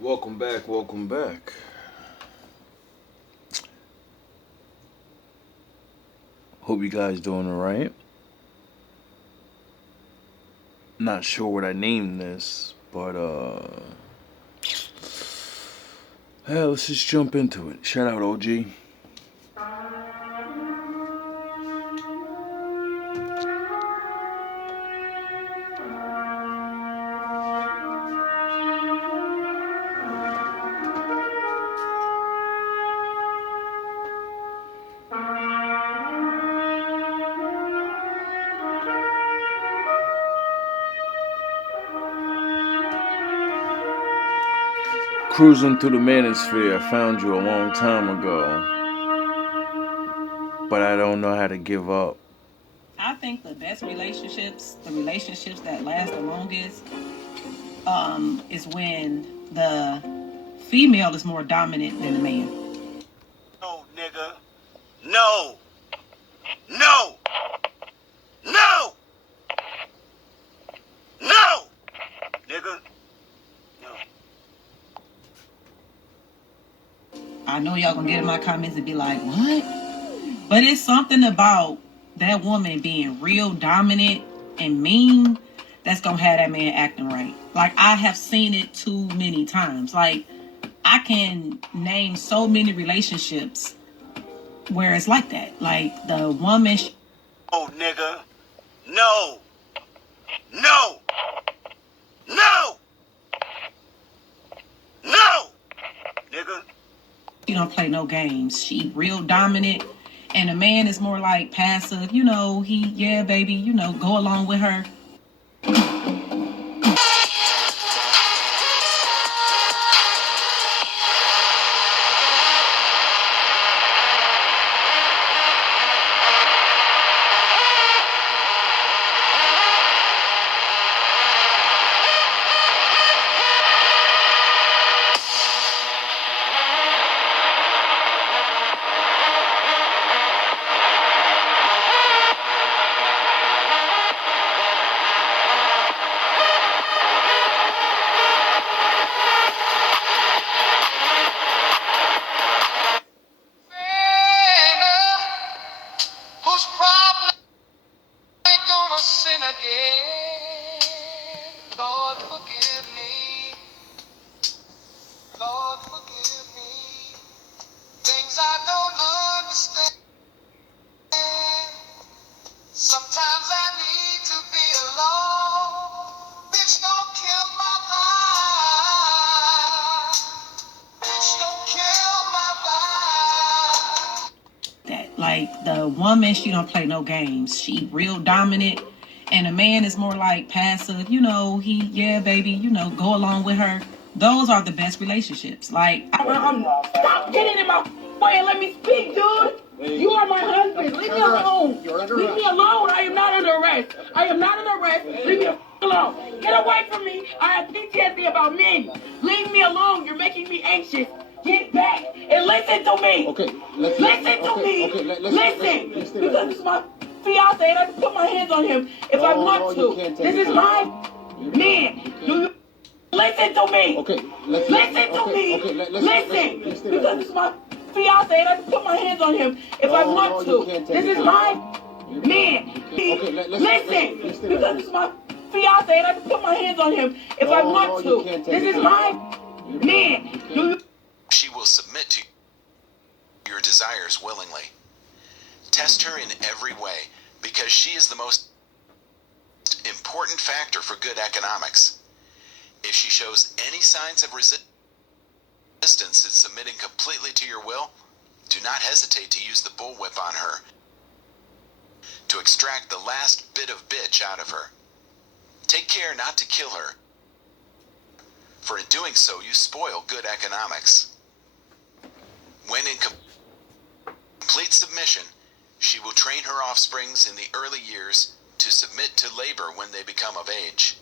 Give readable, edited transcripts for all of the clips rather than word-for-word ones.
Welcome back, welcome back. Hope you guys doing alright. Not sure what I named this, but hey, let's just jump into it. Shout out OG. Cruising through the manosphere, I found you a long time ago, but I don't know how to give up. I think the best relationships, the relationships that last the longest, is when the female is more dominant than the man. No, nigga. No. No. No. No. Nigga. No. I know y'all gonna get in my comments and be like, what? But it's something about that woman being real dominant and mean that's gonna have that man acting right. Like, I have seen it too many times. Like, I can name so many relationships where it's like that. Like, the woman. Oh, nigga. No. No. No. No. Nigga. She don't play no games. She real dominant. And a man is more like passive. Yeah, baby, go along with her. Whose problem ain't gonna sin again? Lord, forgive me. Lord, forgive me. Things I don't understand. Sometimes I need to be alone. Bitch, don't kill my vibe. Bitch, don't kill my vibe. That, like, the woman, she don't play no games. She real dominant. And a man is more like passive. Yeah, baby, go along with her. Those are the best relationships. Like, stop getting in my way and let me speak, dude. You are my husband. Leave me alone. Leave me alone. I am not under arrest. I am not under arrest. Leave me alone. Get away from me. I have PTSD about men. Leave me alone. You're making me anxious. Get back and listen to me. Okay, listen to me. Listen. Because this is my fiance and I can put my hands on him if I want to. This is my man. Do you listen to me? Okay, listen to me. Listen. Because this is my fiance and I can put my hands on him if I want to. This is my man. Listen. Because this is my fiance and I can put my hands on him if I want to. This is my man. Do you? She will submit to your desires willingly. Test her in every way because she is the most important factor for good economics. If she shows any signs of resistance in submitting completely to your will, do not hesitate to use the bullwhip on her to extract the last bit of bitch out of her. Take care not to kill her, for in doing so you spoil good economics. When in complete submission, she will train her offsprings in the early years to submit to labor when they become of age.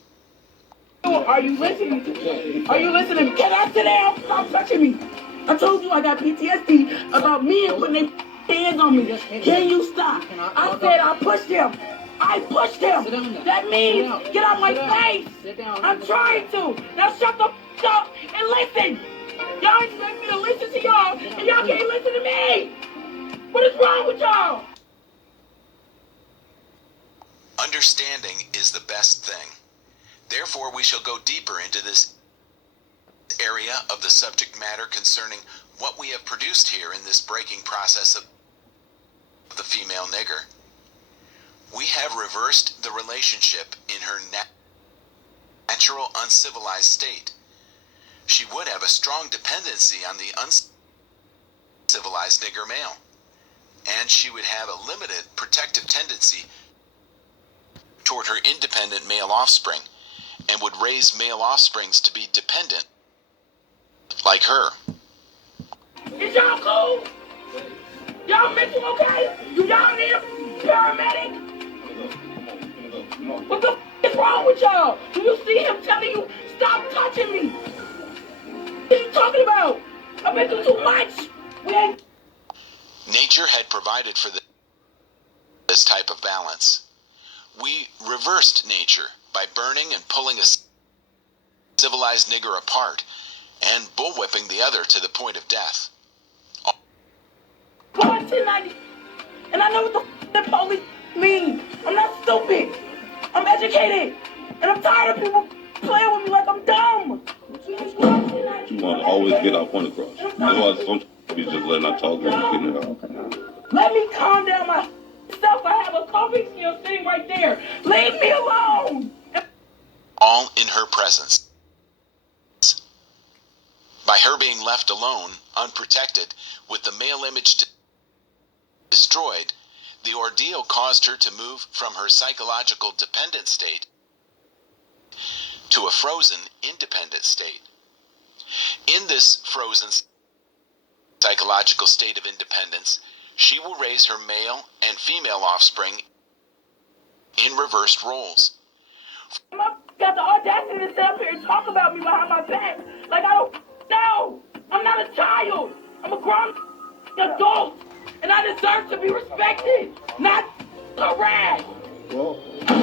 Are you listening to me? Are you listening? Can I sit down? Stop touching me. I told you I got PTSD about men putting their hands on me. Can you stop? I said I pushed him. I pushed him. That means get out my face. I'm trying to. Now shut the f*** up and listen. Y'all expect me to listen to y'all, and y'all can't listen to me. What is wrong with y'all? Understanding is the best thing. Therefore, we shall go deeper into this area of the subject matter concerning what we have produced here in this breaking process of the female nigger. We have reversed the relationship in her natural uncivilized state. She would have a strong dependency on the uncivilized nigger male, and she would have a limited protective tendency toward her independent male offspring, and would raise male offsprings to be dependent like her. Is y'all cool? Y'all mental okay? Do y'all need a paramedic? What the f*** is wrong with y'all? Do you see him telling you, stop touching me? What are you talking about? I've been through too much. We ain't... Nature had provided for this type of balance. We reversed nature by burning and pulling a civilized nigger apart and bullwhipping the other to the point of death. Born 1090, and I know what the f*** that police mean. I'm not stupid. I'm educated, and I'm tired of people playing with me like I'm dumb. You want to always get our point across. That's why some people just letting our talk and getting it out. Let me calm down myself. I have a coping skill sitting right there. Leave me alone. All in her presence. By her being left alone, unprotected, with the male image destroyed, the ordeal caused her to move from her psychological dependent state to a frozen independent state. In this frozen psychological state of independence, she will raise her male and female offspring in reversed roles. I got the audacity to sit up here and talk about me behind my back. Like I don't know. I'm not a child. I'm a grown adult. And I deserve to be respected, not harassed. Well,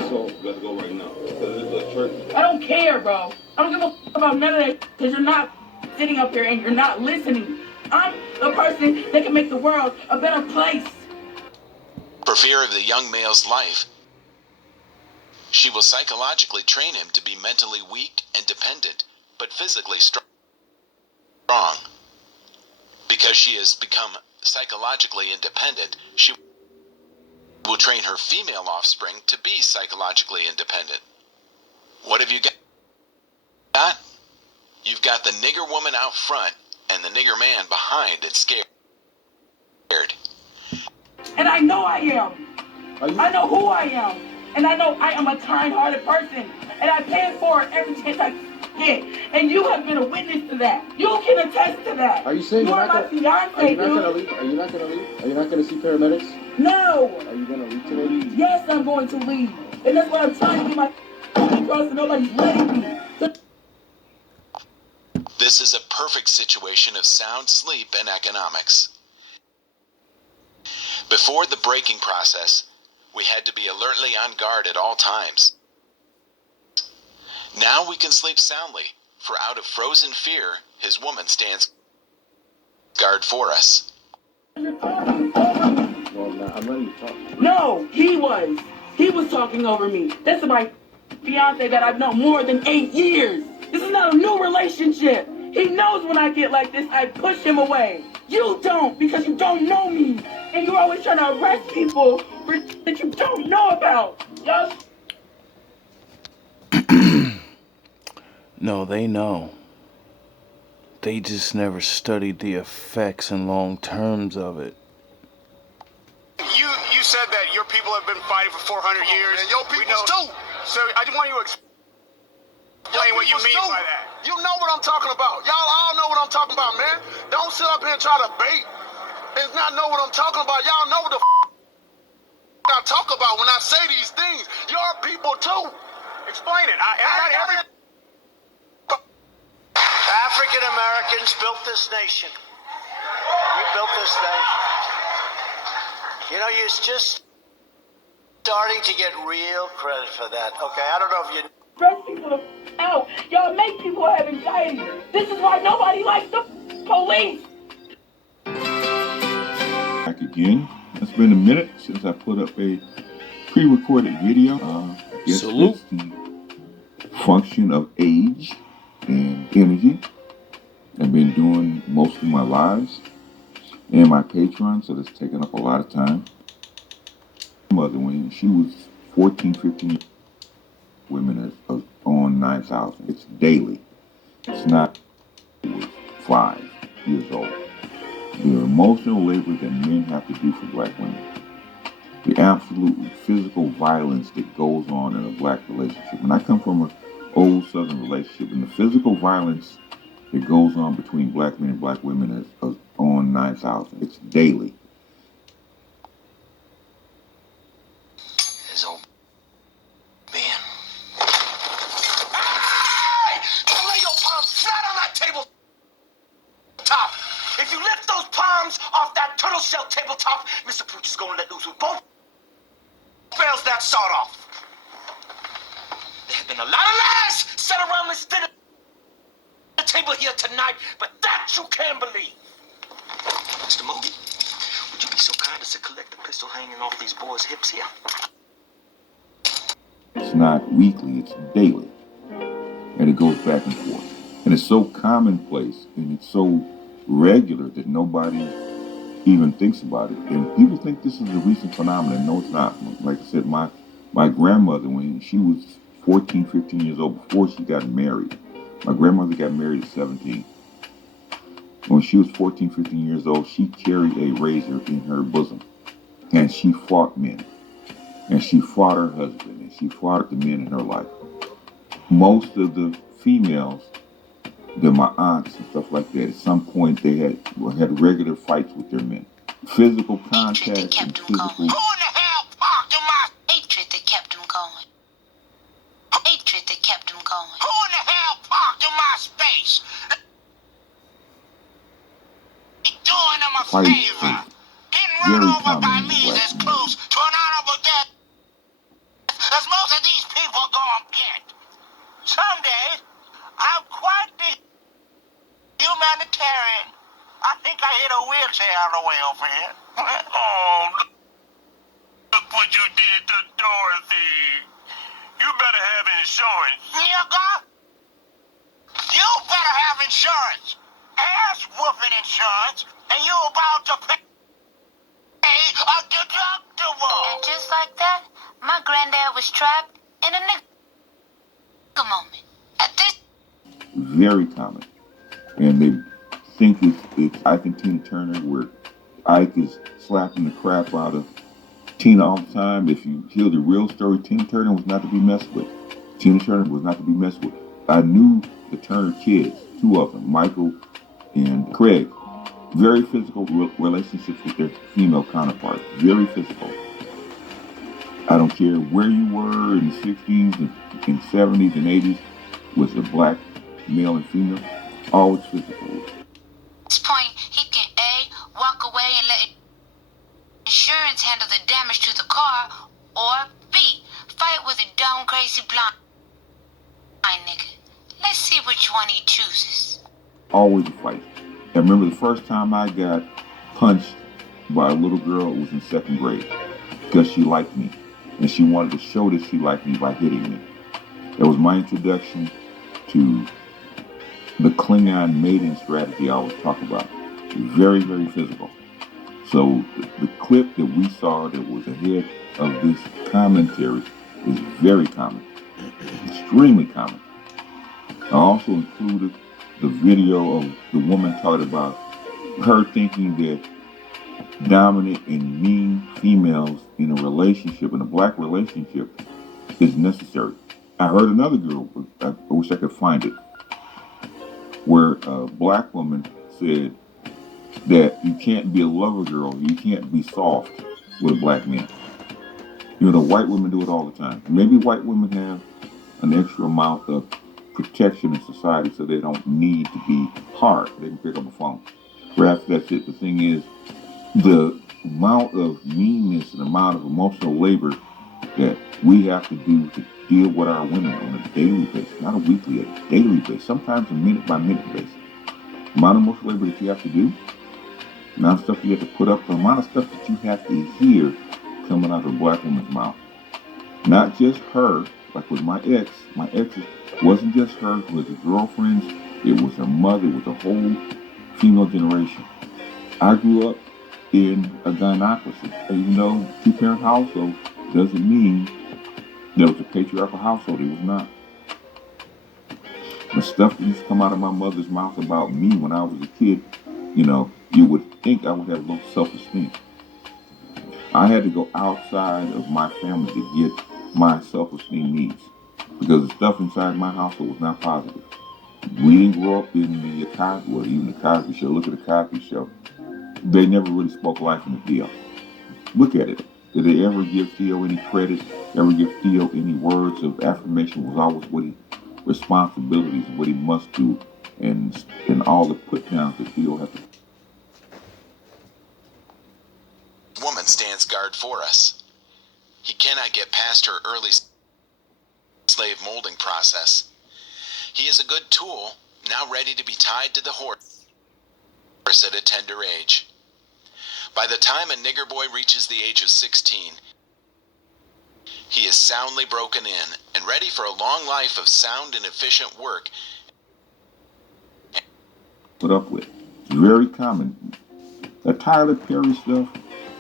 so we gotta go right now. Because this is a church. I don't care, bro. I don't give a f*** about none of that because you're not sitting up here and you're not listening. I'm the person that can make the world a better place. For fear of the young male's life, she will psychologically train him to be mentally weak and dependent, but physically strong. Because she has become psychologically independent, she will train her female offspring to be psychologically independent. What have you got? You've got the nigger woman out front and the nigger man behind and scared. And I know I am. I know who I am. And I know I am a kind-hearted person. And I pay it forward every chance I get. And you have been a witness to that. You can attest to that. Are you saying you you're are not my gonna, fiance, are you not dude. gonna leave? Are you not gonna leave? Are you not gonna see paramedics? No. Are you gonna leave today? Yes, I'm going to leave. And that's what I'm trying to get my across and nobody's letting me. This is a perfect situation of sound sleep and economics. Before the breaking process, we had to be alertly on guard at all times. Now we can sleep soundly, for out of frozen fear, his woman stands guard for us. Well, I'm letting you talk. No, he was. He was talking over me. That's my fiance that I've known more than 8 years. This is not a new relationship. He knows when I get like this, I push him away. You don't, because you don't know me. And you're always trying to arrest people for that you don't know about. Y'all... No, they know. They just never studied the effects and long terms of it. You said that your people have been fighting for 400 years. And your people's too. So I just want you to explain what you mean by that. You know what I'm talking about. Y'all all know what I'm talking about, man. Don't sit up here and try to bait and not know what I'm talking about. Y'all know what the I talk about when I say these things. Your people too. Explain it. African Americans built this nation. We built this nation. You know, you just starting to get real credit for that. Okay, I don't know if you... Stress people out. Y'all make people have anxiety. This is why nobody likes the police. Back again. It's been a minute since I put up a pre-recorded video. Yes, Salute. it's the function of age and energy. I've been doing most of my lives and my Patreon, so that's taken up a lot of time. Mother, when she was 14, 15, women are on 9,000. It's daily. It's not 5 years old. The emotional labor that men have to do for black women. The absolute physical violence that goes on in a black relationship. And I come from an old Southern relationship, and the physical violence that goes on between black men and black women is on 9,000. It's daily. His old man. Hey! Don't lay your palms flat on that tabletop. If you lift those palms off that turtle shell tabletop, Mr. Pooch is gonna let loose with both barrels that sawed off. There have been a lot of lies said around this dinner table here tonight, but that you can't believe. Mr. Moody, would you be so kind as to collect the pistol hanging off these boys' hips here? It's not weekly, it's daily. And it goes back and forth. And it's so commonplace and it's so regular that nobody even thinks about it. And people think this is a recent phenomenon. No, it's not. Like I said, my grandmother, when she was 14, 15 years old, before she got married, my grandmother got married at 17. When she was 14, 15 years old, she carried a razor in her bosom. And she fought men. And she fought her husband. And she fought the men in her life. Most of the females, they're my aunts and stuff like that, at some point they had regular fights with their men. Physical contact and physical... Who in the hell parked in my... Hatred that kept him going. Hatred that kept him going. Who in the hell parked in my space? Doing him a favor. Getting run over by me is as close to an honorable death as most of these people gonna get. Some days, I'm quite the humanitarian. I think I hit a wheelchair on the way over here. Oh, look what you did to Dorothy. You better have insurance. Nigga, you better have insurance. Ass-whooping insurance, and you about to pay a deductible. And just like that, my granddad was trapped in a nigga moment. At this... Very common. And they think it's Ike and Tina Turner, where Ike is slapping the crap out of Tina all the time. If you hear the real story, Tina Turner was not to be messed with. Tina Turner was not to be messed with. I knew the Turner kids, 2 of them, Michael and Craig. Very physical relationships with their female counterparts. Very physical. I don't care where you were in the 60s and 70s and 80s with a black male and female. Always physical. At this point, he can A, walk away and let insurance handle the damage to the car, or B, fight with a dumb, crazy blind nigga. Let's see which one he chooses. Always a fight. I remember the first time I got punched by a little girl, it was in 2nd grade, because she liked me. And she wanted to show that she liked me by hitting me. That was my introduction to the Klingon mating strategy I always talk about. Very, very physical. So the clip that we saw that was ahead of this commentary is very common. Extremely common. I also included the video of the woman talking about her thinking that dominant and mean females in a relationship, in a black relationship, is necessary. I heard another girl, I wish I could find it, where a black woman said that you can't be a lover girl, you can't be soft with black men. You know, white women do it all the time. Maybe white women have an extra amount of protection in society so they don't need to be hard. They can pick up a phone. Perhaps that's it. The thing is, the amount of meanness and amount of emotional labor that we have to do to deal with our women on a daily basis, not a weekly, a daily basis, sometimes a minute by minute basis. The amount of emotional labor that you have to do, the amount of stuff you have to put up, the amount of stuff that you have to hear coming out of a black woman's mouth. Not just her, like with my ex wasn't just her, it was her girlfriends, it was her mother, it was a whole female generation. I grew up in a gynocracy. Even though two-parent household doesn't mean there was a patriarchal household. It was not. The stuff that used to come out of my mother's mouth about me when I was a kid, you would think I would have low self-esteem. I had to go outside of my family to get my self-esteem needs because the stuff inside my household was not positive. We didn't grow up in the Cosby, or even the Cosby Show. Look at the Cosby Show. They never really spoke life into Theo. Look at it. Did they ever give Theo any credit? Ever give Theo any words of affirmation? It was always what he responsibilities, what he must do, and all the put downs that Theo had to. Woman stands guard for us. He cannot get past her early slave molding process. He is a good tool, now ready to be tied to the horse at a tender age. By the time a nigger boy reaches the age of 16, he is soundly broken in and ready for a long life of sound and efficient work. Put up with. It's very common. That Tyler Perry stuff,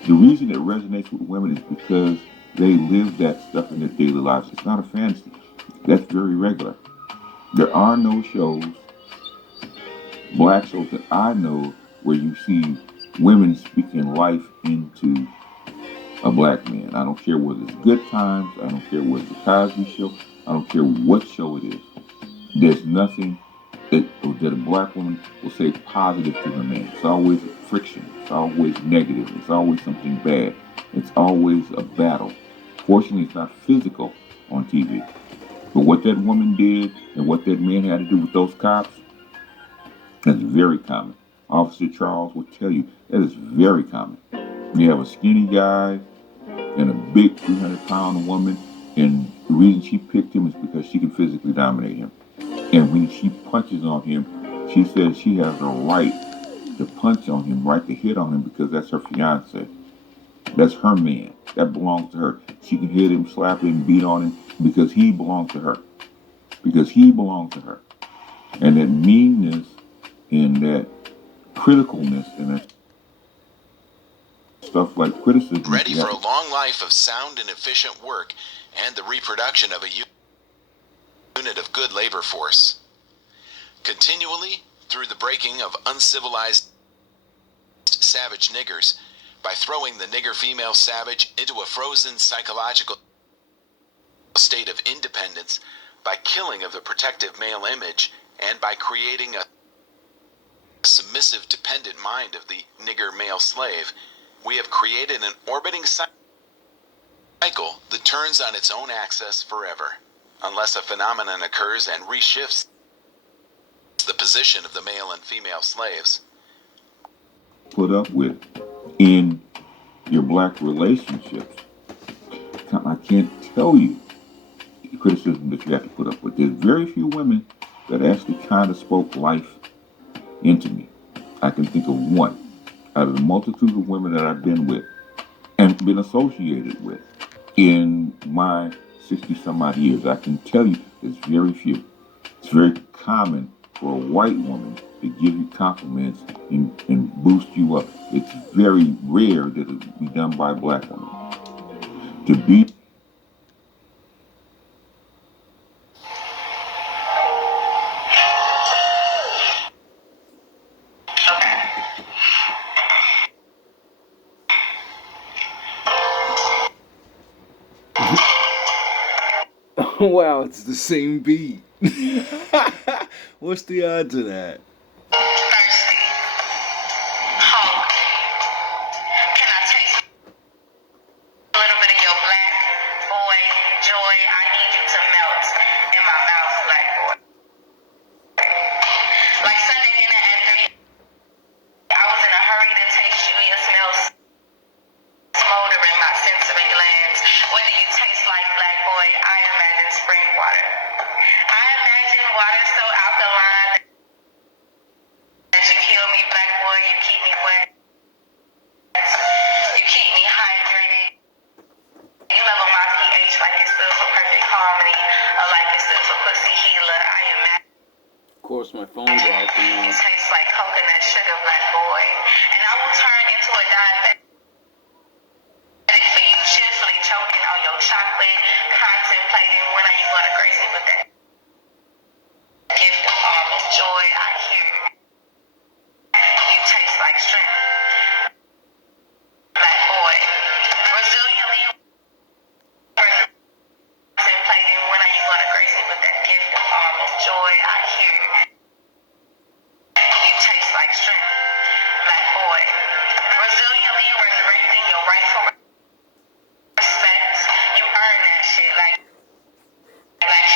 the reason it resonates with women is because they live that stuff in their daily lives. It's not a fantasy. That's very regular. There are no shows, black shows that I know, where you see women speaking life into a black man. I don't care whether it's Good Times, I don't care whether it's the Cosby Show, I don't care what show it is. There's nothing that a black woman will say positive to her man. It's always friction, it's always negative, it's always something bad, it's always a battle. Fortunately, it's not physical on TV. But what that woman did and what that man had to do with those cops, that's very common. Officer Charles will tell you that is very common. You have a skinny guy and a big 300-pound woman, and the reason she picked him is because she can physically dominate him. And when she punches on him, she says she has a right to punch on him, right to hit on him, because that's her fiance. That's her man. That belongs to her. She can hit him, slap him, beat on him, because he belongs to her. Because he belongs to her. And that meanness and that criticalness and that stuff like criticism. Ready for a long life of sound and efficient work and the reproduction of a unit of good labor force. Continually, through the breaking of uncivilized savage niggers, by throwing the nigger female savage into a frozen psychological state of independence, by killing of the protective male image, and by creating a submissive dependent mind of the nigger male slave, we have created an orbiting cycle that turns on its own axis forever, unless a phenomenon occurs and reshifts the position of the male and female slaves. Put up with in your black relationships. I can't tell you the criticism that you have to put up with. There's very few women that actually kind of spoke life into me. I can think of one out of the multitude of women that I've been with and been associated with in my 60-some-odd years. I can tell you there's very few. It's very common for a white woman to give you compliments and boost you up. It's very rare that it be done by a black woman. To be Wow, it's the same beat. What's the odds of that? Thirsty. Hungry. Can I taste a little bit of your black boy joy? I need you to melt in my mouth, black boy. Like Sunday dinner at 3, I was in a hurry to taste you. Your smell smoldering my sensory glands. Whether you taste like I imagine. Of course, my phone died. It tastes like coconut sugar, black boy. And I will turn into a diabetic for you, cheerfully choking on your chocolate, contemplating when are you going to grace me with that gift of all this joy I hear. You taste like strength, black boy. Resiliently contemplating when are you going to grace me with that gift of all this joy I hear. You taste like strength, black boy. Resiliently resurrecting your rightful respect. You earn that shit like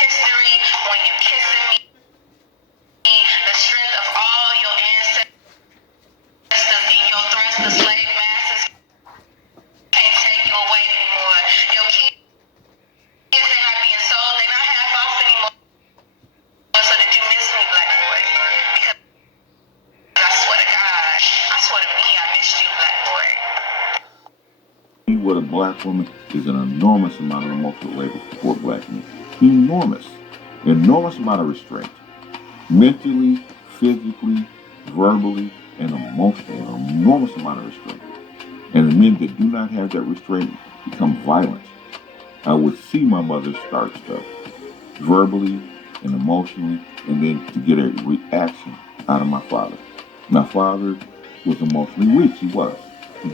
history when you kissing me. The strength of all your ancestors in your thrust, the slave masters can't take you away anymore. Your kids, they not being sold, they not half off anymore. So did you miss me, black boy? Because I swear to God, I swear to me, I missed you, black boy. With a black woman is an enormous amount of emotional labor for black men. Enormous. Enormous amount of restraint. Mentally, physically, verbally, and emotionally. An enormous amount of restraint. And the men that do not have that restraint become violent. I would see my mother start stuff verbally and emotionally, and then to get a reaction out of my father. My father was emotionally weak. He was.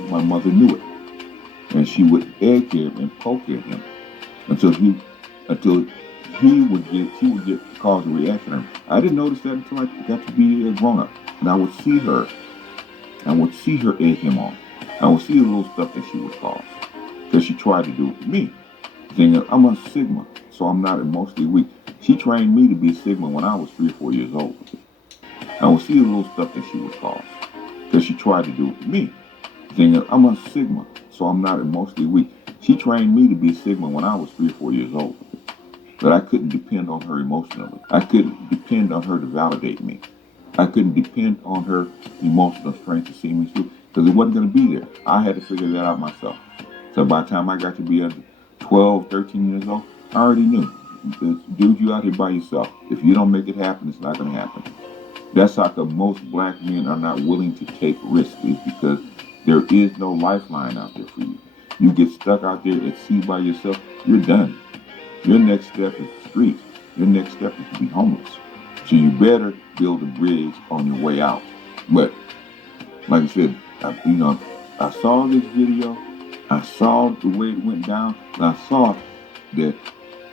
My mother knew it. And she would egg him and poke at him until he would cause a reaction. I didn't notice that until I got to be a grown up, and I would see her egg him on. I would see the little stuff that she would cause because she tried to do it to me, saying I'm a Sigma, so I'm not emotionally weak. She trained me to be a Sigma when I was 3 or 4 years old. I would see the little stuff that she would cause because she tried to do it to me, saying I'm a Sigma, so I'm not emotionally weak. She trained me to be a Sigma when I was 3 or 4 years old. But I couldn't depend on her emotionally. I couldn't depend on her to validate me. I couldn't depend on her emotional strength to see me through because it wasn't going to be there. I had to figure that out myself. So by the time I got to be 12, 13 years old, I already knew. Dude, you out here by yourself. If you don't make it happen, it's not going to happen. That's how come most black men are not willing to take risks, is because there is no lifeline out there for you. You get stuck out there at sea by yourself, you're done. Your next step is the streets. Your next step is to be homeless. So you better build a bridge on your way out. But like I said, I saw this video. I saw the way it went down, and I saw that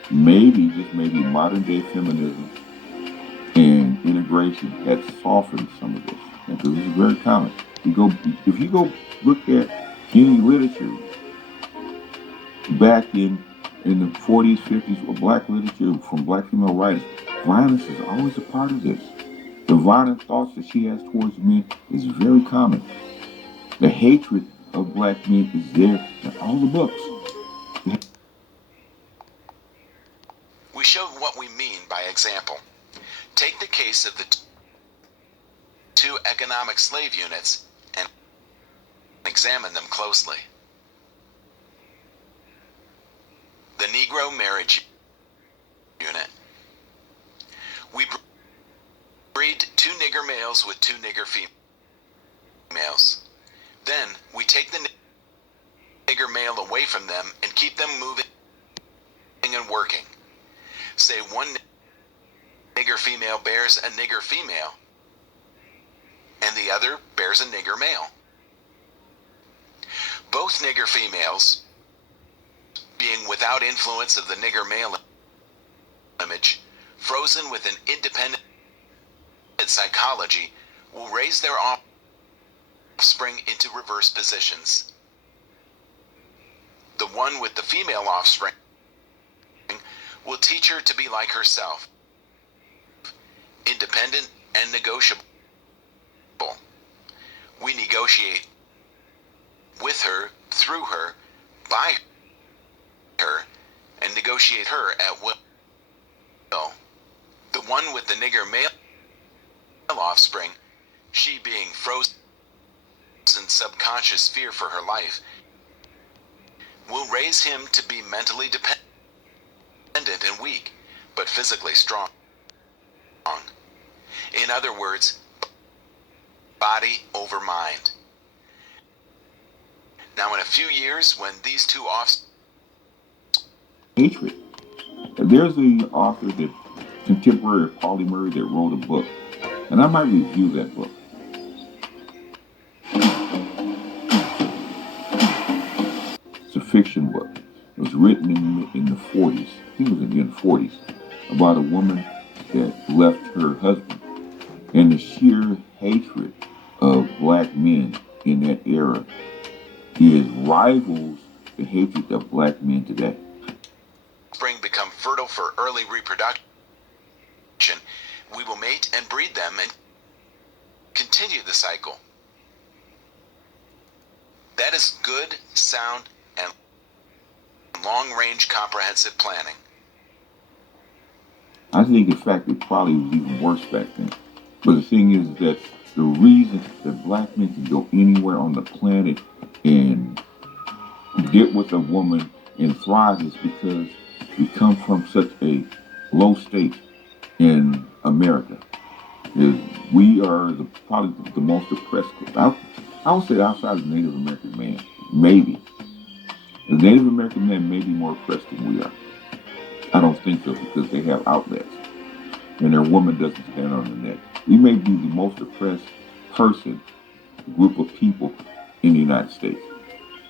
maybe, just maybe, modern day feminism and integration had softened some of this. And because this is very common. If you go look at any literature back in the 40s, 50s, or black literature from black female writers, violence is always a part of this. The violent thoughts that she has towards men is very common. The hatred of black men is there in all the books. We showed what we mean by example. Take the case of the two economic slave units and examine them closely. The Negro marriage unit. We breed 2 nigger males with 2 nigger females. Then we take the nigger male away from them and keep them moving and working. Say one nigger female bears a nigger female, and the other bears a nigger male. Both nigger females, being without influence of the nigger male image, frozen with an independent psychology, will raise their offspring into reverse positions. The one with the female offspring will teach her to be like herself, independent and negotiable. We negotiate with her, through her, by her, and negotiate her at will. The one with the nigger male offspring, she being frozen in subconscious fear for her life, will raise him to be mentally dependent and weak, but physically strong. In other words, body over mind. Now, in a few years, when these two hatred. There's the author, the contemporary of Pauli Murray, that wrote a book, and I might review that book. It's a fiction book. It was written in the 40s. I think it was in the 40s, about a woman that left her husband, and the sheer hatred of black men in that era rivals the hatred of black men today. offspring become fertile for early reproduction, we will mate and breed them and continue the cycle. That is good, sound, and long-range comprehensive planning. I think, in fact, it probably was even worse back then. But the thing is that the reason that black men can go anywhere on the planet and get with a woman and thrive is because we come from such a low state in America. We are probably the most oppressed group. I would say outside of the Native American man, maybe. The Native American man may be more oppressed than we are. I don't think so, because they have outlets and their woman doesn't stand on the neck. We may be the most oppressed group of people in the United States.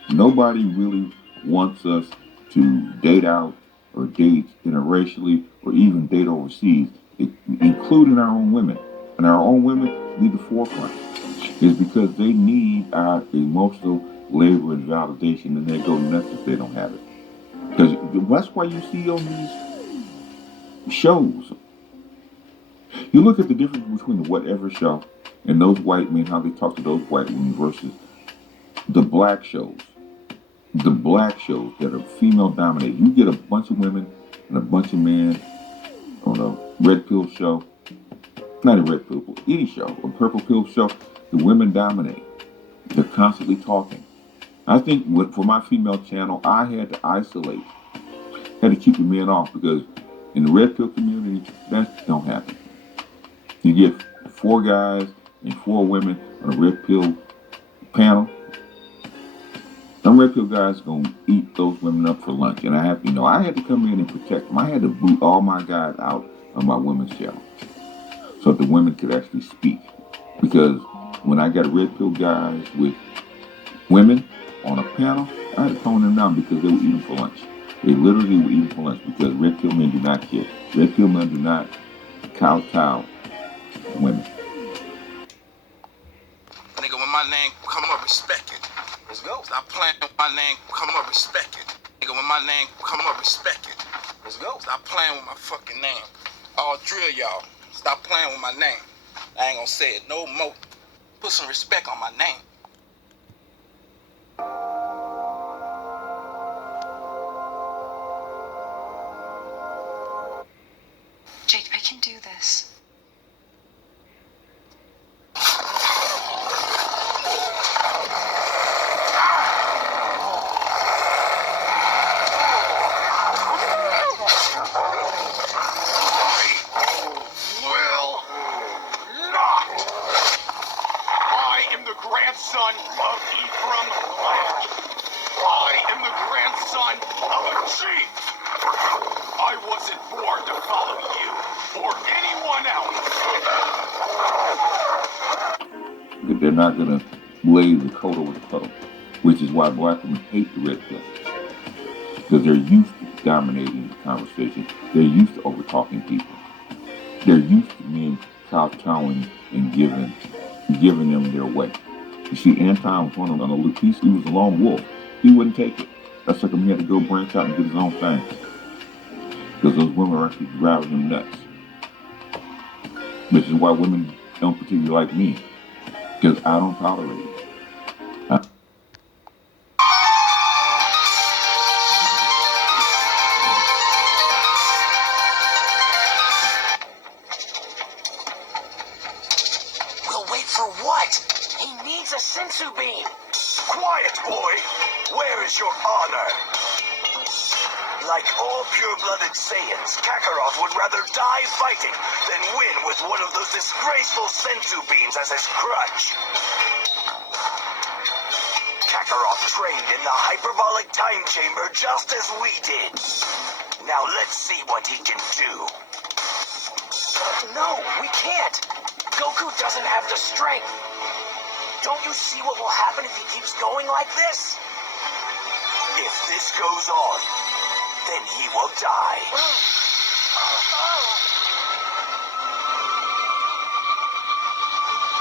Nobody really wants us to date out or date interracially or even date overseas, including our own women. And our own women lead the forefront. Is because they need our emotional labor and validation, and they go nuts if they don't have it. Because that's why you see on these shows. You look at the difference between the Whatever Show and those white men, how they talk to those white women, versus the black shows. The black shows that are female dominated. You get a bunch of women and a bunch of men on a red pill show. Not a red pill, any show. A purple pill show. The women dominate. They're constantly talking. I think for my female channel, I had to isolate. Had to keep the men off, because in the red pill community, that don't happen. You get 4 guys and 4 women on a red pill panel. Some red pill guys gonna eat those women up for lunch, and I had to come in and protect them. I had to boot all my guys out of my women's channel so that the women could actually speak. Because when I got red pill guys with women on a panel, I had to tone them down because they were eating for lunch. They literally were eating for lunch, because red pill men do not care. Red pill men do not kowtow women. Nigga, when my name come up, respect it. Let's go. Stop playing with my name, come up, respect it. Nigga, when my name come up, respect it. Let's go. Stop playing with my fucking name. I'll drill y'all. Stop playing with my name. I ain't gonna say it no more. Put some respect on my name. Jake, I can do this. Grandson of Ephraim Black. I am the grandson of a chief. I wasn't born to follow you or anyone else. They're not going to lay the coat over the puddle, which is why black women hate the red pill. Because they're used to dominating the conversation. They're used to over-talking people. They're used to men kowtowing and giving them their way. You see, Anton was one of them. He was a lone wolf. He wouldn't take it. That's like he had to go branch out and get his own thing. Because those women are actually driving him nuts. Which is why women don't particularly like me. Because I don't tolerate it. We'll wait for what? He needs a sensu bean. Quiet, boy. Where is your honor? Like all pure-blooded Saiyans, Kakarot would rather die fighting than win with one of those disgraceful sensu beans as his crutch. Kakarot trained in the hyperbolic time chamber just as we did. Now let's see what he can do. No, we can't. Goku doesn't have the strength. Don't you see what will happen if he keeps going like this? If this goes on, then he will die.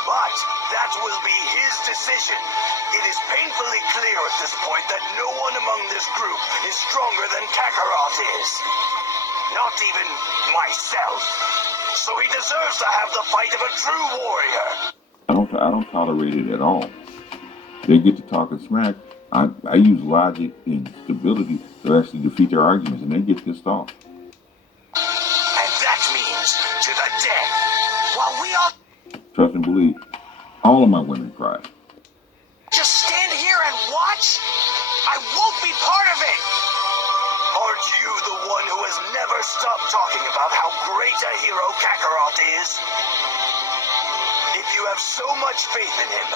But that will be his decision. It is painfully clear at this point that no one among this group is stronger than Kakarot is. Not even myself. So he deserves to have the fight of a true warrior. I don't tolerate it at all. They get to talking smack. I use logic and stability to actually defeat their arguments, and they get pissed off. And that means to the death. While we all Trust and believe, all of my women cry. just stand here and watch, I won't be part of it. Aren't you the one who has never stopped talking about how great a hero Kakarot is? If you have so much faith in him,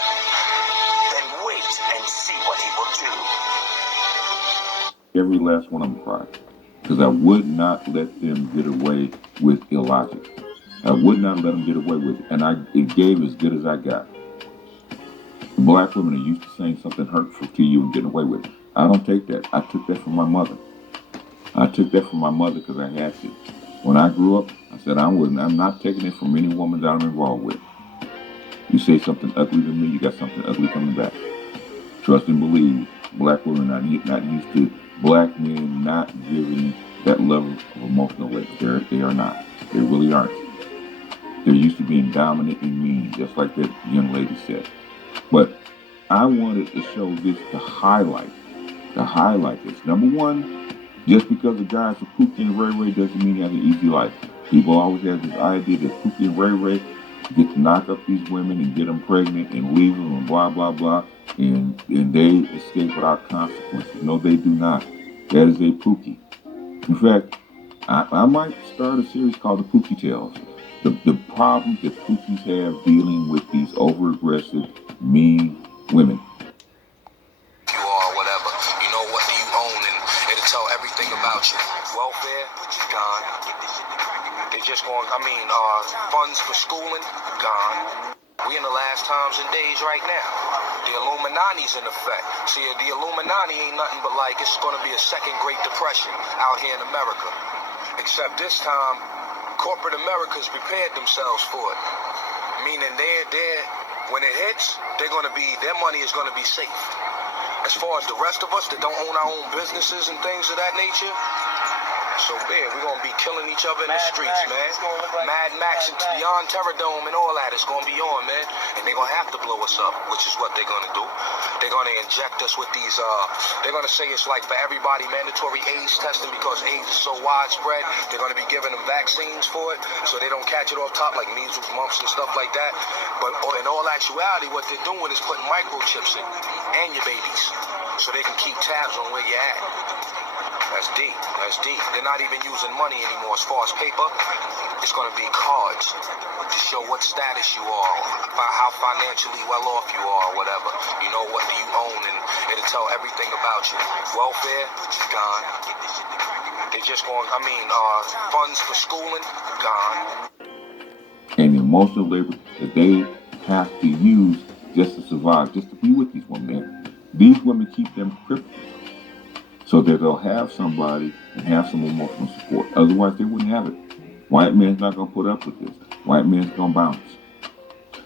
then wait and see what he will do. Every last one of them cried. Because I would not let them get away with illogic. I would not let them get away with it. And it gave as good as I got. Black women are used to saying something hurtful to you and getting away with it. I don't take that. I took that from my mother. I took that from my mother because I had to. When I grew up, I said I'm not taking it from any woman that I'm involved with. You say something ugly to me, you got something ugly coming back. Trust and believe, black women are not used to black men not giving that level of emotional labor. They are not. They really aren't. They're used to being dominant and mean, just like that young lady said. But I wanted to show this to highlight this. Number one, just because a guy's a Pookie and Ray Ray doesn't mean he has an easy life. People always have this idea that Pookie and Ray Ray get to knock up these women and get them pregnant and leave them and blah, blah, blah, and they escape without consequences. No, they do not. That is a Pookie. In fact, I might start a series called The Pookie Tales. The problems that Pookies have dealing with these over-aggressive, mean women. You are whatever. You know what do you own, and it'll tell everything about you. Welfare, gone. They just going, funds for schooling, gone. We in the last times and days right now. The Illuminati's in effect. See, the Illuminati ain't nothing but like it's going to be a second Great Depression out here in America. Except this time, corporate America's prepared themselves for it. Meaning when it hits, their money is going to be safe. As far as the rest of us that don't own our own businesses and things of that nature, so there, we're going to be killing each other in the streets, man. Mad Max and Beyond Terradome and all that is going to be on, man. And they're going to have to blow us up, which is what they're going to do. They're going to inject us with these, they're going to say it's like for everybody mandatory AIDS testing because AIDS is so widespread. They're going to be giving them vaccines for it so they don't catch it off top like measles, mumps, and stuff like that. But in all actuality, what they're doing is putting microchips in and your babies so they can keep tabs on where you're at. That's deep. That's deep. They're not even using money anymore as far as paper. It's going to be cards to show what status you are, how financially well off you are, or whatever. You know, what do you own, and it'll tell everything about you. Welfare, gone. They just going, funds for schooling, gone. And the emotional labor that they have to use just to survive, just to be with these women. These women keep them crippled, so that they'll have somebody and have some emotional support. Otherwise, they wouldn't have it. White man's not going to put up with this. White man's going to bounce.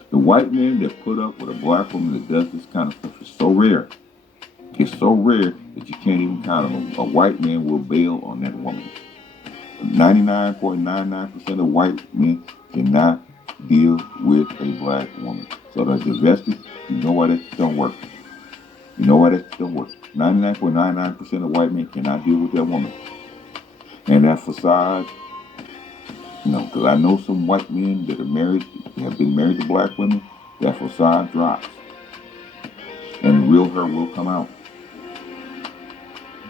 The white man that put up with a black woman that does this kind of stuff is so rare. It's so rare that you can't even count them. A white man will bail on that woman. 99.99% of white men cannot deal with a black woman. So that's invested. You know why that don't work. You know why that don't work. 99.99% of white men cannot deal with that woman. And that facade, because I know some white men that have been married to black women, that facade drops. And the real her will come out.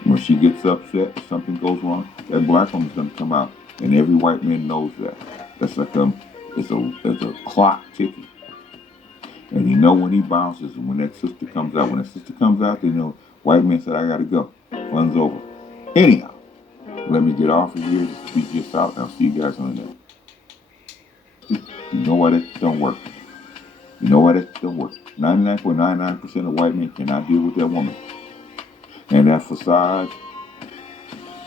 When she gets upset, if something goes wrong, that black woman's going to come out, and every white man knows that. That's like it's a clock ticking, and you know when he bounces, and when that sister comes out. When that sister comes out, they know white man said, "I got to go. Fun's over." Anyhow, let me get off of here. This is BG out, and I'll see you guys on the next. You know why that don't work? You know why that don't work? 99.99% of white men cannot deal with that woman. And that facade,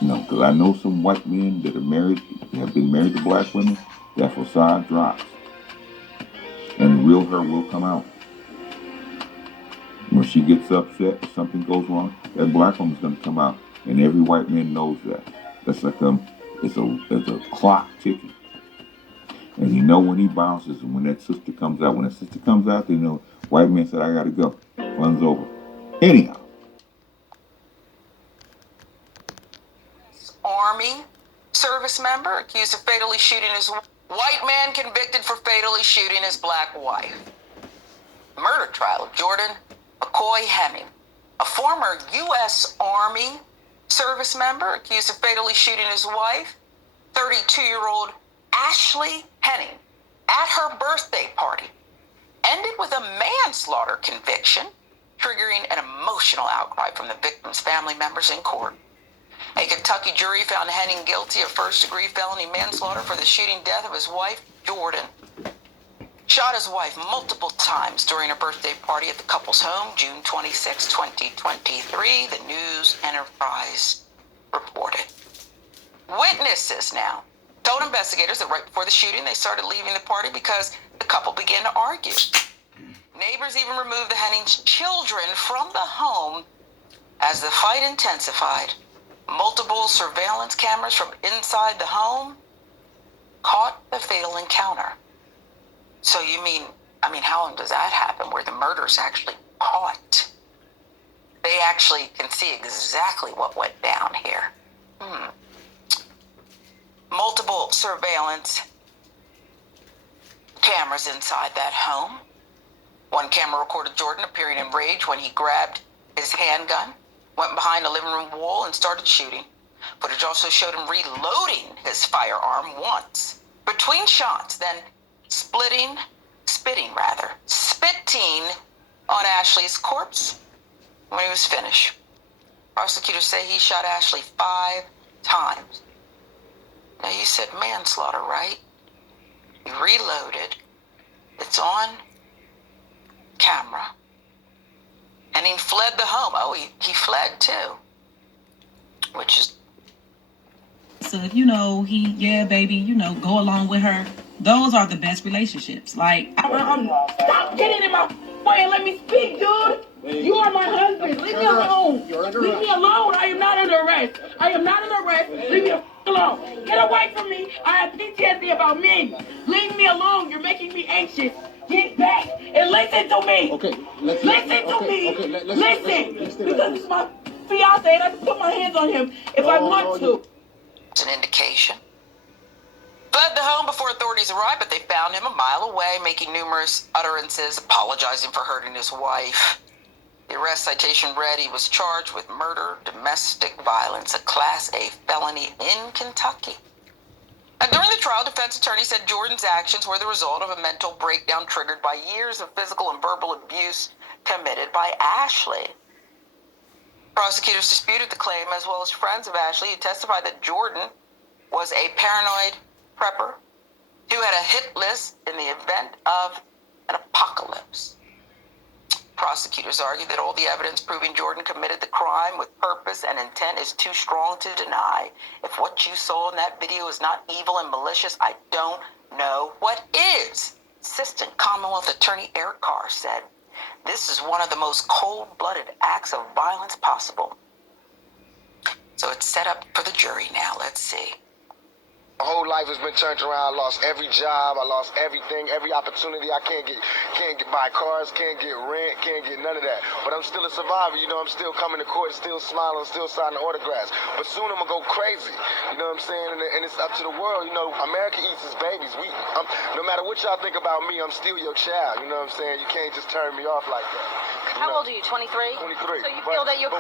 because I know some white men that are married, have been married to black women, that facade drops. And the real her will come out. When she gets upset, if something goes wrong, that black woman's going to come out. And every white man knows that. That's like it's a clock ticking. And you know when he bounces, and when that sister comes out. When that sister comes out, they know white man said, "I got to go. Fun's over." Anyhow. Army service member accused of fatally shooting his white man convicted for fatally shooting his black wife. Murder trial of Jordan McCoy Hemming, a former U.S. Army service member accused of fatally shooting his wife, 32-year-old Ashley Henning, at her birthday party, ended with a manslaughter conviction, triggering an emotional outcry from the victim's family members in court. A Kentucky jury found Henning guilty of first-degree felony manslaughter for the shooting death of his wife, Jordan. Shot his wife multiple times during a birthday party at the couple's home, June 26, 2023, the News Enterprise reported. Witnesses now told investigators that right before the shooting, they started leaving the party because the couple began to argue. Neighbors even removed the Henning's children from the home as the fight intensified. Multiple surveillance cameras from inside the home caught the fatal encounter. So you mean, how long does that happen where the murder's actually caught? They actually can see exactly what went down here. Multiple surveillance cameras inside that home. One camera recorded Jordan appearing enraged when he grabbed his handgun, went behind a living room wall, and started shooting. Footage also showed him reloading his firearm once between shots, then spitting on Ashley's corpse when he was finished. Prosecutors say he shot Ashley 5 times. Now, you said manslaughter, right? He reloaded. It's on camera. And he fled the home. Oh, he fled too. Which is... So, baby, go along with her. Those are the best relationships. Stop getting in my way and let me speak, dude. You are my husband. Leave me alone. Leave me alone. I am not under arrest. Leave me alone. Get away from me. I have PTSD about men. Leave me alone. You're making me anxious. Get back and listen to me. Okay, listen to me. Listen. Because he's my fiance and I can put my hands on him if I want to. It's an indication. Fled the home before authorities arrived, but they found him a mile away, making numerous utterances, apologizing for hurting his wife. The arrest citation read he was charged with murder, domestic violence, a Class A felony in Kentucky. And during the trial, defense attorney said Jordan's actions were the result of a mental breakdown triggered by years of physical and verbal abuse committed by Ashley. Prosecutors disputed the claim, as well as friends of Ashley, who testified that Jordan was a paranoid prepper who had a hit list in the event of an apocalypse. Prosecutors argued that all the evidence proving Jordan committed the crime with purpose and intent is too strong to deny. If what you saw in that video is not evil and malicious, I don't know what is. Assistant Commonwealth Attorney Eric Carr said, "This is one of the most cold-blooded acts of violence possible." So it's set up for the jury now. Let's see. My whole life has been turned around. I lost every job. I lost everything, every opportunity. I can't get buy cars, can't get rent, can't get none of that. But I'm still a survivor. I'm still coming to court, still smiling, still signing autographs. But soon I'm gonna go crazy. You know what I'm saying? And it's up to the world. America eats its babies. No matter what y'all think about me, I'm still your child. You know what I'm saying? You can't just turn me off like that. How old are you? 23. 23. So you feel that you're.